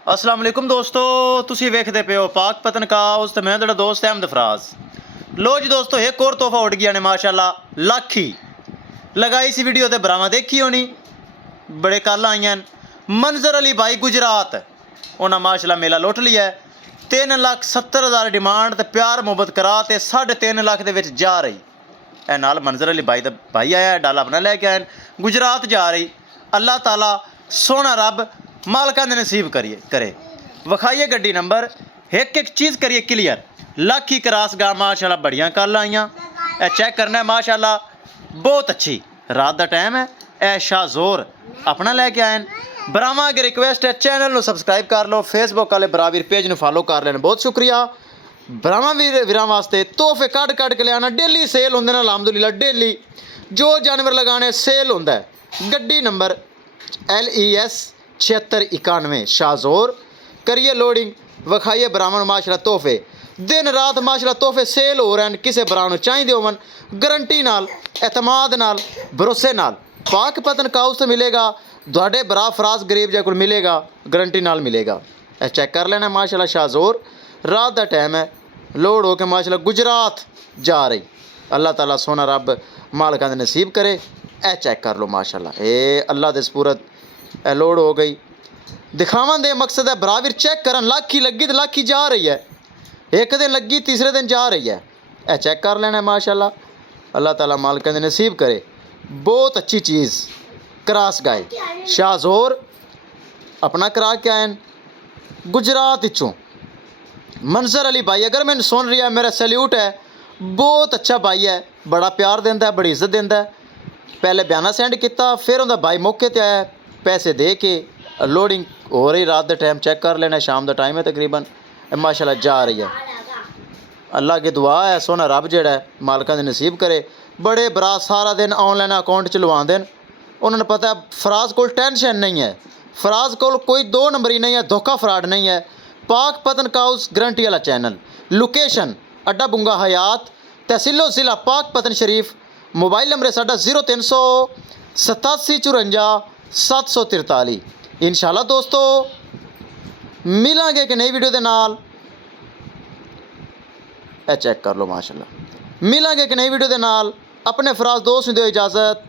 अस्सलाम वालेकुम दोस्तों, तुसी वेखदे पे हो पाक पतनकाउस ते मैं तेरा दोस्त अहमद फराज। लो जी दोस्तों, एक और तोहफा उड़ गया ने माशाल्लाह लाखी लगाई सी वीडियो ते बरामा देखी होनी। बड़े कल आईयां मंजर अली भाई गुजरात, उन्हें माशाल्लाह मेला लुट लिया है। 3,70,000 डिमांड ते प्यार मुहब्बत करा ते 3.5 लाख दे विच जा रही है। नाल मंजर अली भाई दा भाई आया, डाला अपना लैके आए, गुजरात जा रही। अल्लाह ताला सोना रब मालका ने नसीब करिए करे। विखाइए गड्डी नंबर, एक एक चीज़ करिए क्लियर। लाखी क्रास गा माशाल्लाह बड़ियां कल आईयां। ए चेक करना है माशाल्लाह बहुत अच्छी। रात का टाइम है। ए शाहजोर अपना लैके आए। बरामा अगर रिक्वेस्ट है चैनल को सबसक्राइब कर लो, फेसबुक वाले बरावीर पेज में फॉलो कर लेना, बहुत शुक्रिया। बरामा वीरां वास्ते तोहफे कट कट के लिया डेली सेल होंगे ना, अलहमदुलिल्लाह डेली जो जानवर लगाने सेल होंगे। गड्डी नंबर LES 7691 शाहजोर करिए लोडिंग। विखाइए बरामा माशाल्लाह तोहफे दिन रात माशाल्लाह तोहफे सेल हो रहे हैं। किसी बरा चाहिए होवन गारंटी नाल, एतमाद नाल, भरोसे नाल पाक पतनकाउस से मिलेगा। तुहाडे बरा फराज गरीब जै कोल मिलेगा, गारंटी नाल मिलेगा। चेक कर लेना माशाल्लाह शाहजोर। रात का टाइम है, लोड हो के माशाल्लाह गुजरात जा रही। अल्लाह ताला सोना रब मालका दे नसीब करे। ए चेक कर लो माशाल्लाह, ए अल्लाह दे सपूरत ए लोड हो गई। दिखावन दे मकसद है बराबर चेक करन। लाखी लगी तो लाखी जा रही है, एक दिन लगी तीसरे दिन जा रही है। ए चेक कर लेना माशाल्लाह, अल्लाह ताला मालका दे नसीब करे। बहुत अच्छी चीज़ क्रास गाय शाहजोर अपना करा के आए गुजरात इचों। मंजर अली भाई अगर मैंने सुन रही है मेरा सैल्यूट है। बहुत अच्छा भाई है, बड़ा प्यार देंदा है, बड़ी इज्जत देंदा है। पहले बयाना सेंड किया, फिर उनका भाई मौके पर आया, पैसे दे के लोडिंग हो रही। रात का टाइम चेक कर लेना, शाम का टाइम है तकरीबन। माशाल्लाह जा रही है। अल्लाह की दुआ है सोना रब जेड़ा है मालका दे नसीब करे। बड़े बरा सारा दिन ऑनलाइन अकाउंट चलवा देन। उन्होंने पता है फराज को टेंशन नहीं है, फराज को कोई 2 नंबरी नहीं है, धोखा फ्रॉड नहीं है। पाक पतनकाउस गारंटी वाला चैनल। लोकेशन अड्डा बुंगा हयात, तहसीलो ज़िला पाक पतन शरीफ। मोबाइल नंबर है साडा 0300 87 54 743। इंशाल्लाह दोस्तों मिलांगे एक नई वीडियो के नाल। चेक कर लो माशाल्लाह, मिलांगे एक नई वीडियो के नाल। अपने फराज दोस्त ਨੂੰ ਦਿਓ इजाज़त।